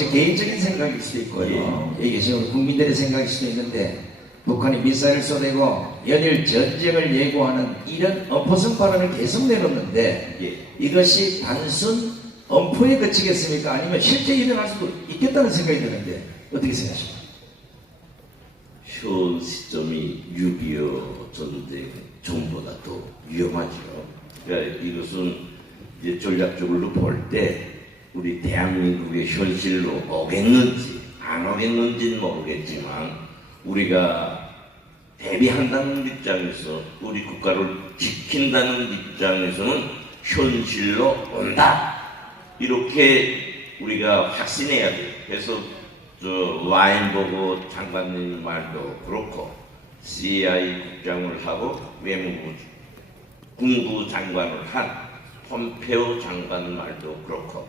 제 개인적인 생각일 수도 있고요. 이게 지금 국민들의 생각일 수도 있는데 북한이 미사일을 쏘내고 연일 전쟁을 예고하는 이런 엄포성 발언을 계속 내놓는데 이것이 단순 엄포에 그치겠습니까? 아니면 실제 일어날 수도 있겠다는 생각이 드는데 어떻게 생각하십니까? 현 시점이 6.25 전쟁 전보다 더 위험하죠. 그러니까 이것은 이제 전략적으로 볼 때 우리 대한민국의 현실로 오겠는지 안 오겠는지는 모르겠지만 우리가 대비한다는 입장에서 우리 국가를 지킨다는 입장에서는 현실로 온다. 이렇게 우리가 확신해야 돼요. 그래서 와인버그 장관님 말도 그렇고 CIA 국장을 하고 외무부 국무 장관을 한 폼페오 장관 말도 그렇고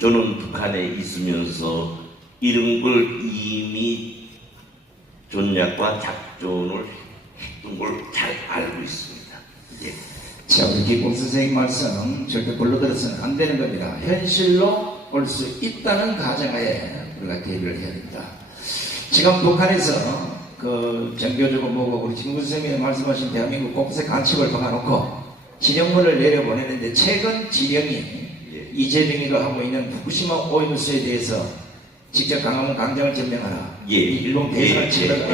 저는 북한에 있으면서 이런 걸 이미 전략과 작전을 했던 걸 잘 알고 있습니다. 예. 자, 우리 김공 선생님 말씀 절대 불러들어서는 안 되는 겁니다. 현실로 올 수 있다는 가정하에 우리가 대비를 해야 됩니다. 지금 북한에서 그 정교조고 뭐고 우리 김공 선생님이 말씀하신 대한민국 곳곳에 간첩을 박아놓고 진영문을 내려보내는데 최근 진영이 이재명이가 하고 있는 후쿠시마 오염수에 대해서 직접 강화문 강장을 점령하라. 일본 대사를 치러라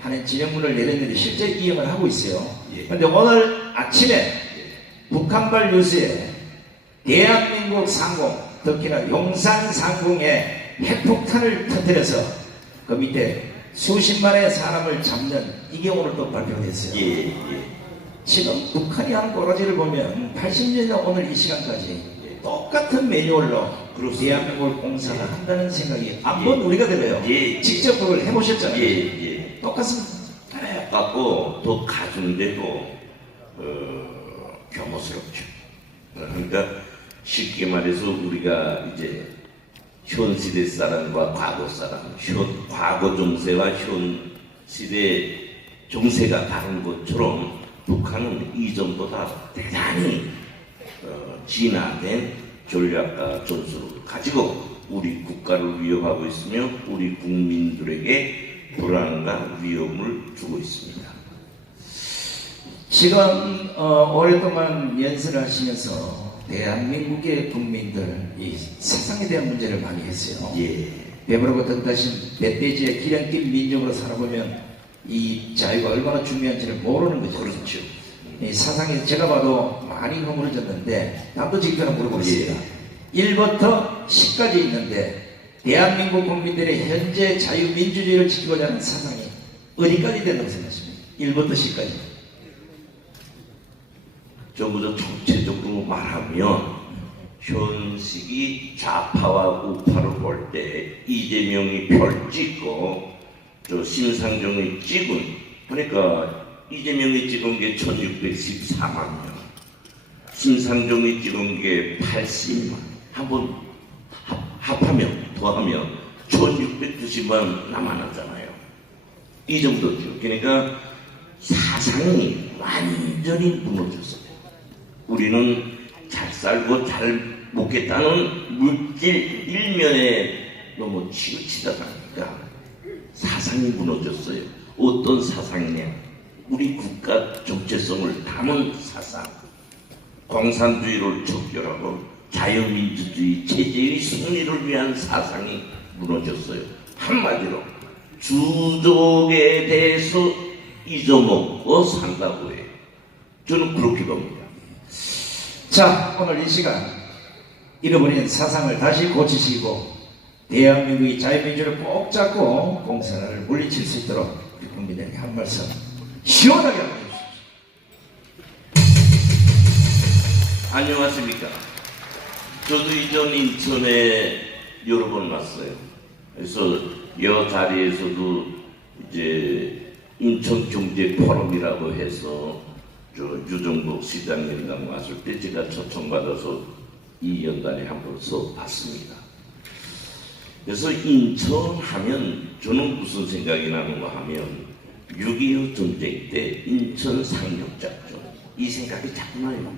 하는 진영문을 내렸는데 실제 이행을 하고 있어요. 그런데 오늘 아침에 북한발 뉴스에 대한민국 상공, 특히나 용산 상공에 핵폭탄을 터뜨려서 그 밑에 수십만의 사람을 잡는 이게 오늘 또 발표됐어요. 지금 북한이 하는 꼬라지를 보면 80년대 오늘 이 시간까지 똑같은 매뉴얼로 대한민국을 공사를 한다는 생각이 한번 우리가 들어요. 직접 그걸 해보셨잖아요. 똑같습니다. 똑같고 더 가중되고 겸허스럽죠. 그러니까 쉽게 말해서 우리가 이제 현 시대 사람과 과거 사람, 과거 정세와 현 시대 정세가 다른 것처럼 북한은 이전보다 대단히 진화된 전략과 전술을 가지고 우리 국가를 위협하고 있으며 우리 국민들에게 불안과 위험을 주고 있습니다. 지금 오랫동안 연설을 하시면서 대한민국의 국민들 이 세상에 대한 문제를 많이 했어요. 배부르고 덕다신 멧돼지의 기량낀 민족으로 살아보면 이 자유가 얼마나 중요한지를 모르는 거죠. 그렇죠. 이 사상이 제가 봐도 많이 허물어졌는데 단도직입적으로 물어보겠습니다. 1부터 10까지 있는데 대한민국 국민들의 현재 자유민주주의를 지키고자 하는 사상이 어디까지 된다고 생각하십니까? 1부터 10까지. 전부 다 총체적으로 말하면 현 시기 좌파와 우파를 볼 때 이재명이 별 찍고 저 심상정이 찍은 그러니까 이재명이 찍은 게 1614만 명, 심상정이 찍은 게 80만, 한번 합하면 더하면 1690만 남아나잖아요. 이 정도죠. 그러니까 사상이 완전히 무너졌어요. 우리는 잘 살고 잘 먹겠다는 물질 일면에 너무 치우치다 보니까 사상이 무너졌어요. 어떤 사상이냐? 우리 국가 정체성을 담은 사상, 공산주의를 척결하고 자유민주주의 체제의 승리를 위한 사상이 무너졌어요. 한마디로 주족에 대해서 잊어먹고 산다고 해요. 저는 그렇게 봅니다. 자, 오늘 이 시간 잃어버린 사상을 다시 고치시고 대한민국의 자유민주를 꼭 잡고 공산화를 물리칠 수 있도록 국민들에게 한 말씀 시원하게 한번 해주십시오. 안녕하십니까. 저도 이전 인천에 여러 번 왔어요. 그래서 여 자리에서도 이제 인천경제포럼이라고 해서 저 유정복 시장님이랑 왔을 때 제가 초청받아서 이 연단에 한번 써봤습니다. 그래서 인천 하면 저는 무슨 생각이 나는가 하면 6.25 전쟁 때 인천 상륙작전 이 생각이 자꾸 나요.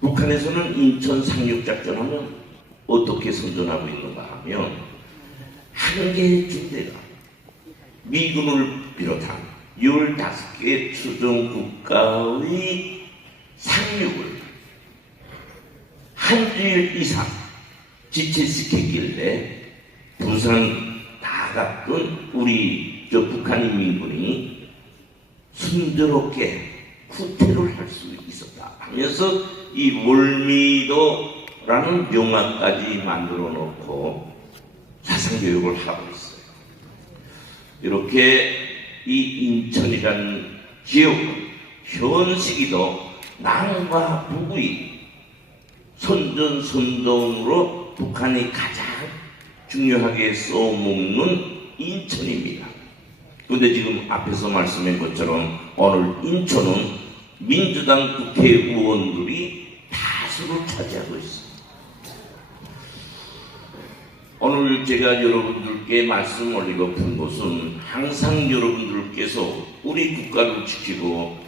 북한에서는 인천 상륙작전 하면 어떻게 선전하고 있는가 하면 11개 중대가 미군을 비롯한 15개 추종 국가의 상륙을 한 주일 이상 지체시켰길래 부산 다 갔던 우리 북한 인민군이 순조롭게 후퇴를 할 수 있었다 하면서 이 월미도라는 명화까지 만들어 놓고 사상교육을 하고 있어요. 이렇게 이 인천이라는 지역은 현 시기도 남과 북의 선전선동으로 북한이 가장 중요하게 써먹는 인천입니다. 그런데 지금 앞에서 말씀한 것처럼 오늘 인천은 민주당 국회의원들이 다수를 차지하고 있습니다. 오늘 제가 여러분들께 말씀 올리고픈 것은 항상 여러분들께서 우리 국가를 지키고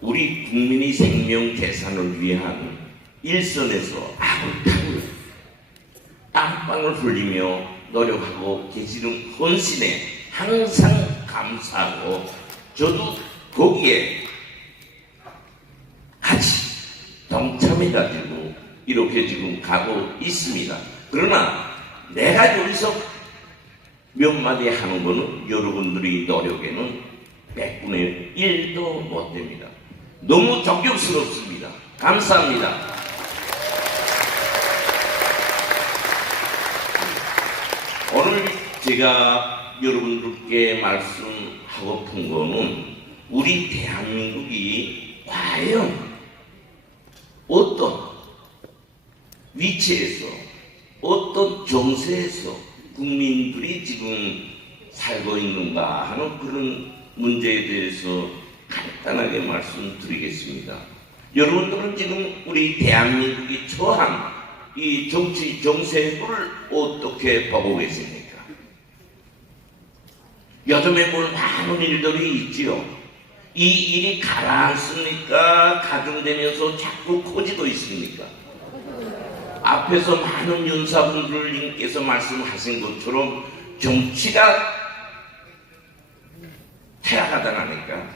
우리 국민의 생명 재산을 위한 일선에서 아울타울 땀방울 흘리며 노력하고 계시는 헌신에 항상 감사하고 저도 거기에 같이 동참해가지고 이렇게 지금 가고 있습니다. 그러나 내가 여기서 몇 마디 하는 거는 여러분들의 노력에는 100분의 1도 못 됩니다. 너무 존경스럽습니다. 감사합니다. 오늘 제가 여러분들께 말씀하고픈 거는 우리 대한민국이 과연 어떤 위치에서 어떤 정세에서 국민들이 지금 살고 있는가 하는 그런 문제에 대해서 간단하게 말씀드리겠습니다. 여러분들은 지금 우리 대한민국이 처한 이 정치 정세를 어떻게 보고 계십니까? 요즘에 뭘 많은 일들이 있지요. 이 일이 가라앉습니까? 가중되면서 자꾸 커지고 있습니까? 앞에서 많은 윤사분들님께서 말씀하신 것처럼 정치가 태아가다나니까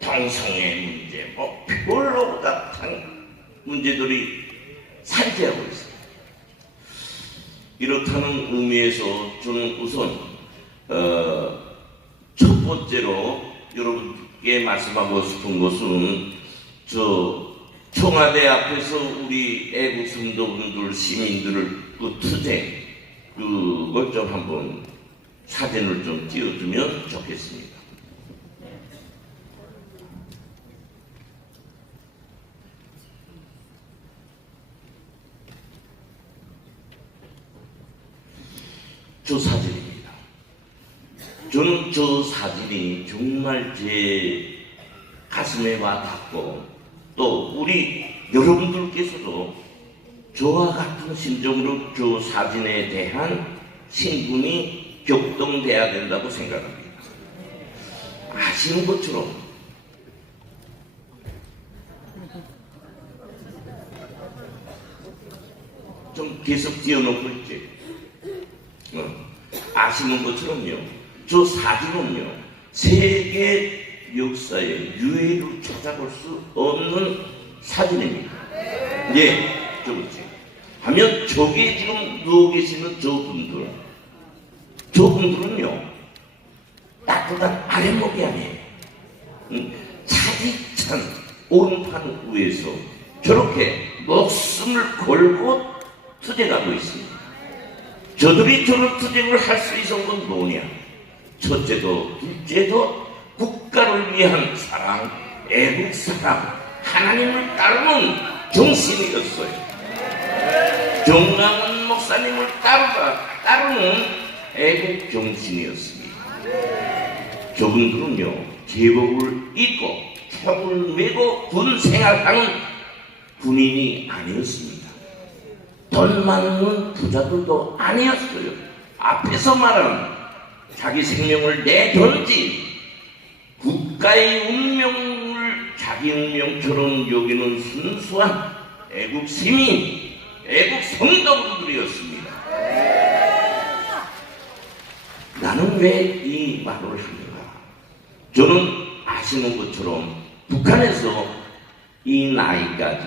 동성애 문제, 별로 같은 문제들이 산재하고 있습니다. 이렇다는 의미에서 저는 우선 첫 번째로 여러분께 말씀하고 싶은 것은 청와대 앞에서 우리 애국 성도분들 시민들을 그 투쟁 그걸 좀 한번 사진을 좀 띄워주면 좋겠습니다. 저 사진입니다. 저는 저 사진이 정말 제 가슴에 와 닿고 또 우리 여러분들께서도 저와 같은 심정으로 저 사진에 대한 신분이 격동돼야 된다고 생각합니다. 아시는 것처럼 좀 계속 띄워놓고 있지. 아시는 것처럼요, 저 사진은요, 세계 역사의 유해를 찾아볼 수 없는 사진입니다. 예, 그렇지. 하면 저기 지금 누워 계시는 저분들은요, 따뜻한 아랫목이 아니에요. 차디찬 오른판 위에서 저렇게 목숨을 걸고 투쟁하고 있습니다. 저들이 저런 투쟁을 할 수 있었던 건 뭐냐? 첫째도 둘째도 국가를 위한 사랑, 애국 사랑, 하나님을 따르는 정신이었어요. 정강은 목사님을 따르는 애국 정신이었습니다. 저분들은요, 제복을 입고 총을 메고 군 생활하는 군인이 아니었습니다. 돈 많은 부자들도 아니었어요. 앞에서 말한 자기 생명을 내던진 국가의 운명을 자기 운명처럼 여기는 순수한 애국 시민, 애국 성도분들이었습니다. 왜 이 말을 하는가? 저는 아시는 것처럼 북한에서 이 나이까지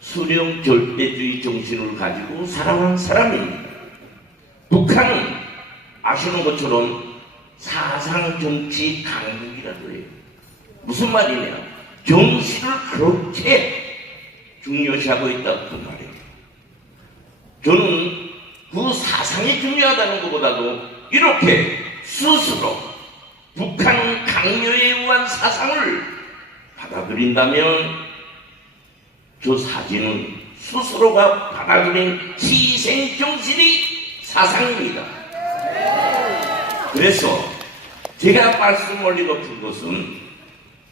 수령 절대주의 정신을 가지고 살아온 사람입니다. 북한은 아시는 것처럼 사상 정치 강국이라고 해요. 무슨 말이냐? 정치를 그렇게 중요시하고 있다고 그 말이에요. 저는 그 사상이 중요하다는 것보다도 이렇게 스스로 북한 강요에 의한 사상을 받아들인다면 저 사진은 스스로가 받아들인 희생정신의 사상입니다. 그래서 제가 말씀 올리고 픈 것은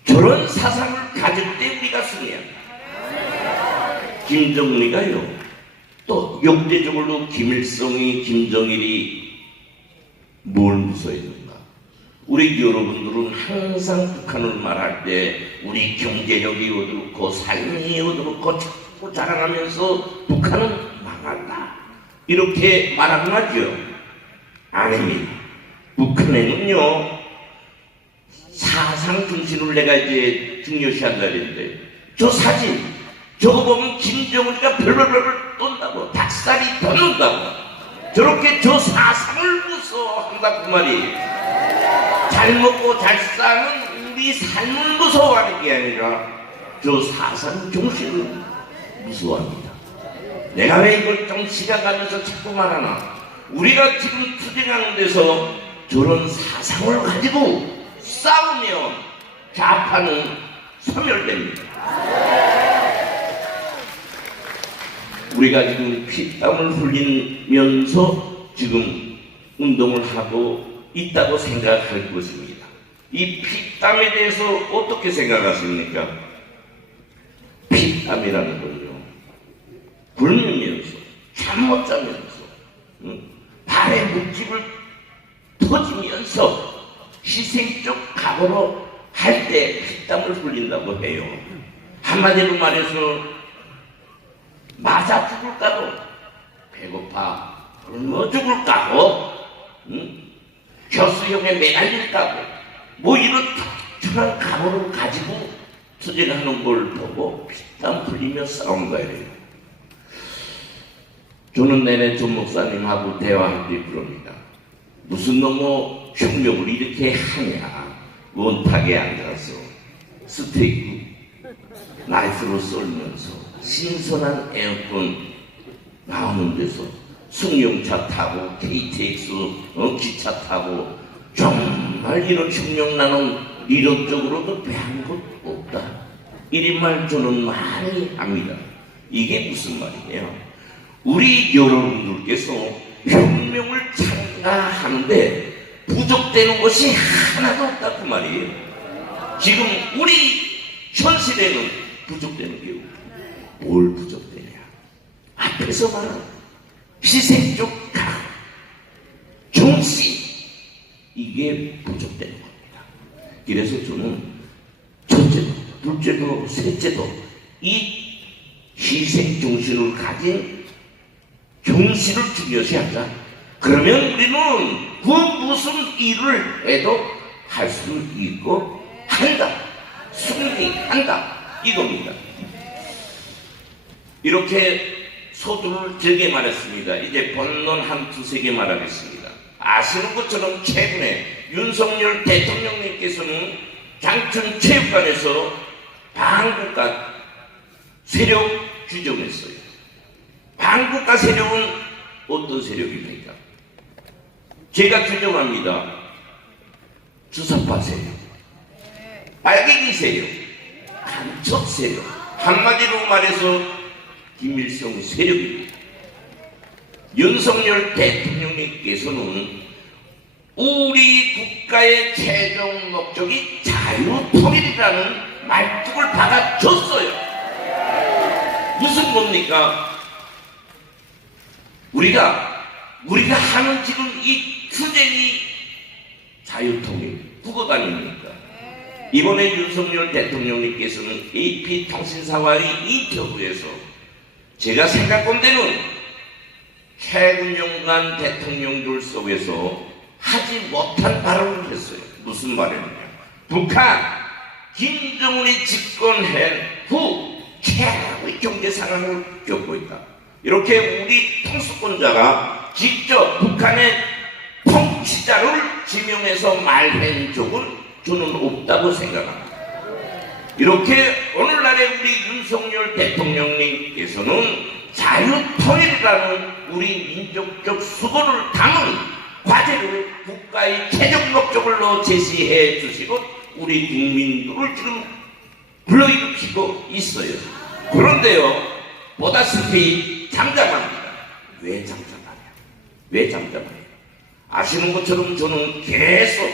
저런 사상을 가질 때 우리가 승리합니다. 김정은이가요, 또 역대적으로 김일성이, 김정일이 뭘 무서워했는가? 우리 여러분들은 항상 북한을 말할 때 우리 경제력이 어둡고 삶이 어둡고 자꾸 자랑하면서 북한은 망한다 이렇게 말하는 거죠. 아닙니다. 북한에는요 사상 중심을 내가 이제 중요시한다 그랬는데 저 사진 저거 보면 김정은이가 벌벌벌 떤다고 닭살이 돋는다고 저렇게 저 사상을 무서워한다 그 말이에요. 잘 먹고 잘 사는 우리 삶을 무서워하는 게 아니라 저 사상 정신을 무서워합니다. 내가 왜 이걸 좀 시각하면서 자꾸 말하나? 우리가 지금 투쟁하는 데서 저런 사상을 가지고 싸우면 좌파는 소멸됩니다. 우리가 지금 피땀을 흘리면서 지금 운동을 하고 있다고 생각할 것입니다. 이 피땀에 대해서 어떻게 생각하십니까? 피땀이라는 건요, 굶으면서 잠 못 자면서 발에 묵집을 터지면서 희생적 각오로 할 때 피땀을 흘린다고 해요. 한마디로 말해서 맞아 죽을까도 배고파 굶어 죽을까고 교수형에 매달릴까고 뭐 이런 특별한 각오를 가지고 투쟁하는 걸 보고 피땀 흘리며 싸운 거예요. 저는 내내 전 목사님하고 대화할 때 그럽니다. 무슨 놈의 혁명을 이렇게 하냐. 원탁에 앉아서 스테이크 나이프로 썰면서 신선한 에어컨 나오는 데서 승용차 타고 KTX 기차 타고 정말 이런 혁명 나는 이론적으로도 배운 것 없다. 이런 말 저는 많이 합니다. 이게 무슨 말이에요? 우리 여러분들께서 혁명을 참가하는데 부족되는 것이 하나도 없다 그 말이에요. 지금 우리 현실에는 부족되는 게 뭘 부족되냐? 앞에서 말한 희생적 각, 정신 이게 부족되는 겁니다. 그래서 저는 첫째도, 둘째도, 셋째도 이 희생 정신을 가진 정신을 중요시하자. 그러면 우리는 그 무슨 일을 해도 할 수 있고 한다. 승리한다. 이겁니다. 이렇게 소두를 길게 말했습니다. 이제 본론 한 두세 개 말하겠습니다. 아시는 것처럼 최근에 윤석열 대통령님께서는 장천 체육관에서 반국가 세력 규정했어요. 반국가 세력은 어떤 세력입니까? 제가 규정합니다. 주사파 세력, 빨갱이 세력, 간첩 세력, 한마디로 말해서 김일성 세력입니다. 윤석열 대통령님께서는 우리 국가의 최종 목적이 자유통일이라는 말뚝을 박아줬어요. 무슨 겁니까? 우리가 하는 지금 이 투쟁이 자유통일 그것 아닙니까? 이번에 윤석열 대통령님께서는 AP통신사와의 인터뷰에서 제가 생각컨대는 최근연간 대통령들 속에서 하지 못한 발언을 했어요. 무슨 말이냐? 북한 김정은이 집권한 후 최악의 경제 상황을 겪고 있다. 이렇게 우리 통수권자가 직접 북한의 통치자를 지명해서 말한 적은 저는 없다고 생각합니다. 이렇게 오늘날의 우리 윤석열 대통령님께서는 자유통일이라는 우리 민족적 수고를 담은 과제를 국가의 최종 목적으로 제시해 주시고 우리 국민들을 지금 불러일으키고 있어요. 그런데요, 보다시피 잠잠합니다. 왜 잠잠하냐? 왜 잠잠하냐? 아시는 것처럼 저는 계속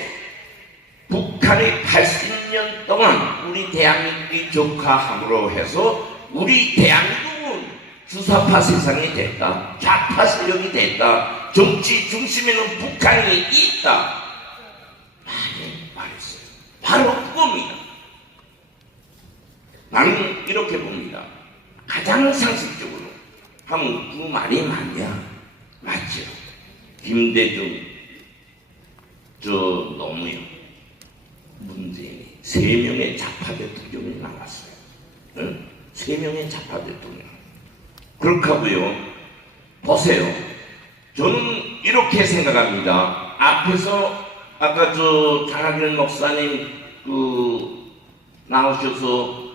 북한의 80년 동안 우리 대한민국이 적화함으로 해서 우리 대한민국은 주사파 세상이 됐다. 좌파 세력이 됐다. 정치 중심에는 북한이 있다. 많이 말했어요. 바로 그겁니다. 나는 이렇게 봅니다. 가장 상식적으로 하면 그 말이 맞냐? 맞죠. 김대중 너무요. 문재인이 3명의 좌파 대통령이 나왔어요. 응? 3명의 좌파 대통령. 그렇다고요. 보세요. 저는 이렇게 생각합니다. 앞에서 아까 장학일 목사님 나오셔서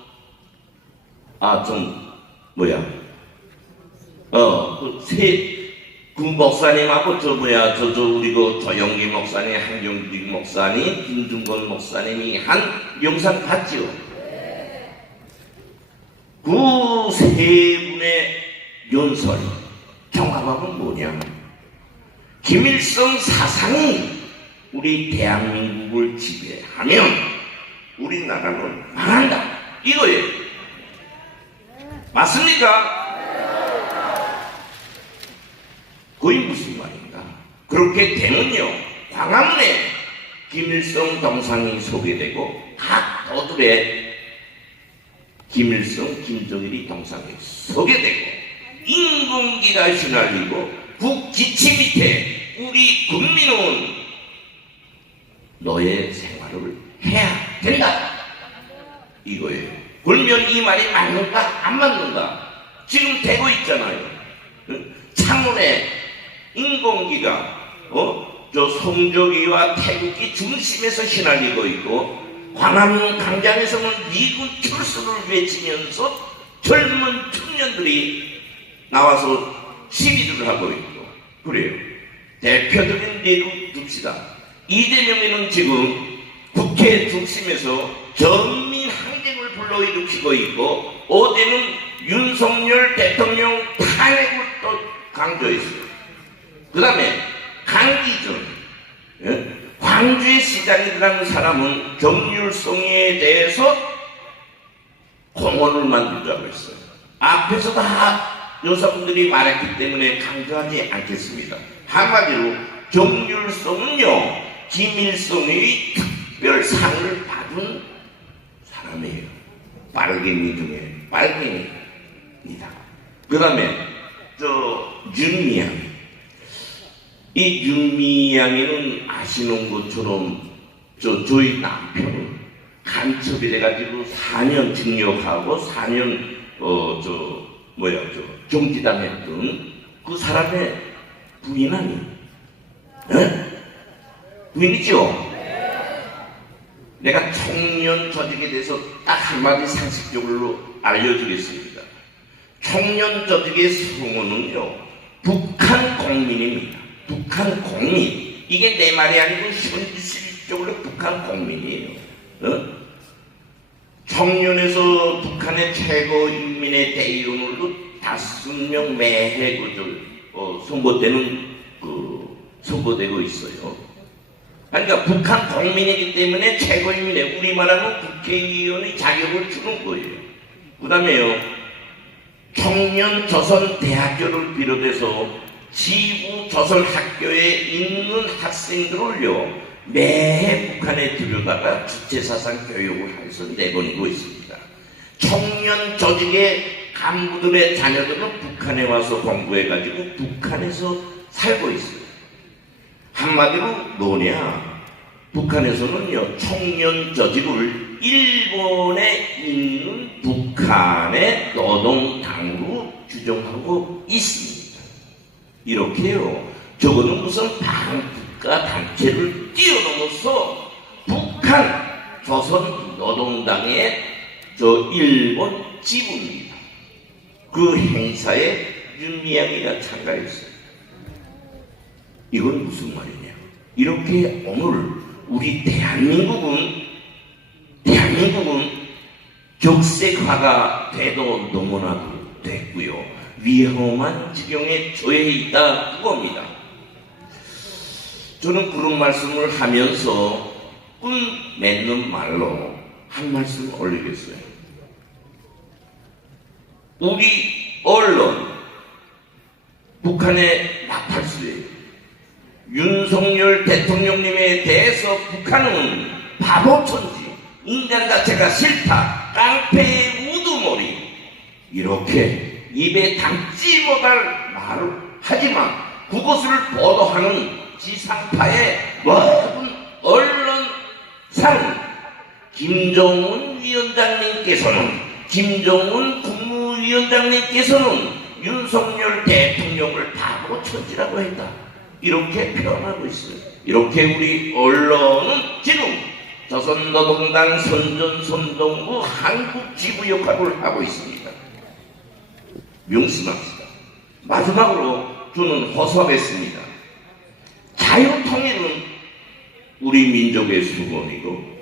그 목사님하고 우리 조영기 목사님, 한경기 목사님, 김중건 목사님이 한 영상 봤죠? 그 세 분의 연설, 종합하면 뭐냐? 김일성 사상이 우리 대한민국을 지배하면 우리나라는 망한다. 이거예요. 맞습니까? 그게 무슨 말인가? 그렇게 되면요, 광화문에 김일성 동상이 소개되고 각 도들에 김일성, 김정일이 동상이 소개되고 인공기가 휘날리고 그 기치 밑에 우리 국민은 너의 생활을 해야 된다. 이거예요. 그러면 이 말이 맞는가? 안 맞는가? 지금 되고 있잖아요. 창원에 인공기가 송조기와 태극기 중심에서 휘날리고 있고 광화문 광장에서는 미군 철수를 외치면서 젊은 청년들이 나와서 시위를 하고 있고 그래요. 대표적인 예로 둡시다. 이재명이는 지금 국회 중심에서 전민 항쟁을 불러일으키고 있고 어제는 윤석열 대통령 탄핵을 또 강조했어요. 그 다음에 강기준 광주의 시장이라는 사람은 정율성에 대해서 공헌을 만들자고 했어요. 앞에서 다 여사분들이 말했기 때문에 강조하지 않겠습니다. 한마디로 정율성은요, 김일성의 특별상을 받은 사람이에요. 빨갱이 중에 빨갱이입니다. 그 다음에 윤미향. 이 윤미향이는 아시는 것처럼 저희 남편은 간첩이 돼가지고 4년 징역하고 4년 정지당했던 그 사람의 부인 아니에요. 부인이죠? 내가 청년 조직에 대해서 딱 한마디 상식적으로 알려주겠습니다. 청년 조직의 성우는요, 북한 국민입니다. 북한 국민. 이게 내 말이 아니고 실질적으로 북한 국민이에요. 청년에서 북한의 최고 인민의 대의원으로 5명 매해 선거되고 있어요. 그러니까 북한 국민이기 때문에 최고인민의 우리말하면 국회의원의 자격을 주는 거예요. 그 다음에요, 청년 조선 대학교를 비롯해서 지구 조선 학교에 있는 학생들을요, 매해 북한에 들여다가 주체사상 교육을 해서 내보내고 있습니다. 청년 조직의 간부들의 자녀들은 북한에 와서 공부해가지고 북한에서 살고 있어요. 한마디로 뭐냐? 북한에서는요, 청년 저지를 일본에 있는 북한의 노동당으로 규정하고 있습니다. 이렇게요, 저거는 무슨 반국가 단체를 뛰어넘어서 북한 조선 노동당의 저 일본 지부입니다. 그 행사에 윤미향이가 참가했어요. 이건 무슨 말이냐? 이렇게 오늘 우리 대한민국은 격색화가 돼도 너무나도 됐고요. 위험한 지경에 처해 있다 그겁니다. 저는 그런 말씀을 하면서 꾼 맺는 말로 한 말씀 올리겠어요. 우리 언론, 북한의 나팔수예요. 윤석열 대통령님에 대해서 북한은 바보천지, 인간 자체가 싫다, 깡패의 우두머리, 이렇게 입에 담지 못할 말을 하지만 그것을 보도하는 지상파의 모든 언론사는 김정은 국무위원장님께서는 윤석열 대통령을 바보천지라고 했다. 이렇게 표현하고 있어요. 이렇게 우리 언론은 지금 조선노동당 선전선동부 한국지부 역할을 하고 있습니다. 명심합시다. 마지막으로 저는 호소하겠습니다. 자유통일은 우리 민족의 수건이고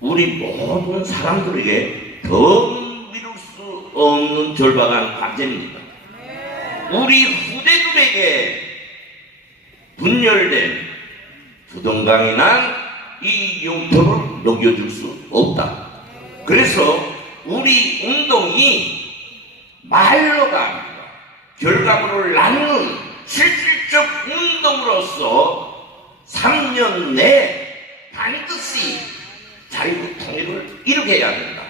우리 모든 사람들에게 더욱 미룰 수 없는 절박한 과제입니다. 우리 후대들에게 분열된 두동강이 난 이 영토를 녹여줄 수 없다. 그래서 우리 운동이 말로가 아니라 결과물을 낳는 실질적 운동으로서 3년 내에 반드시 자유통일을 이루게 해야 된다.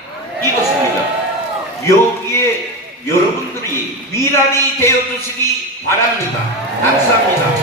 이것입니다. 여기에 여러분들이 미랄이 되어주시기 바랍니다. 감사합니다.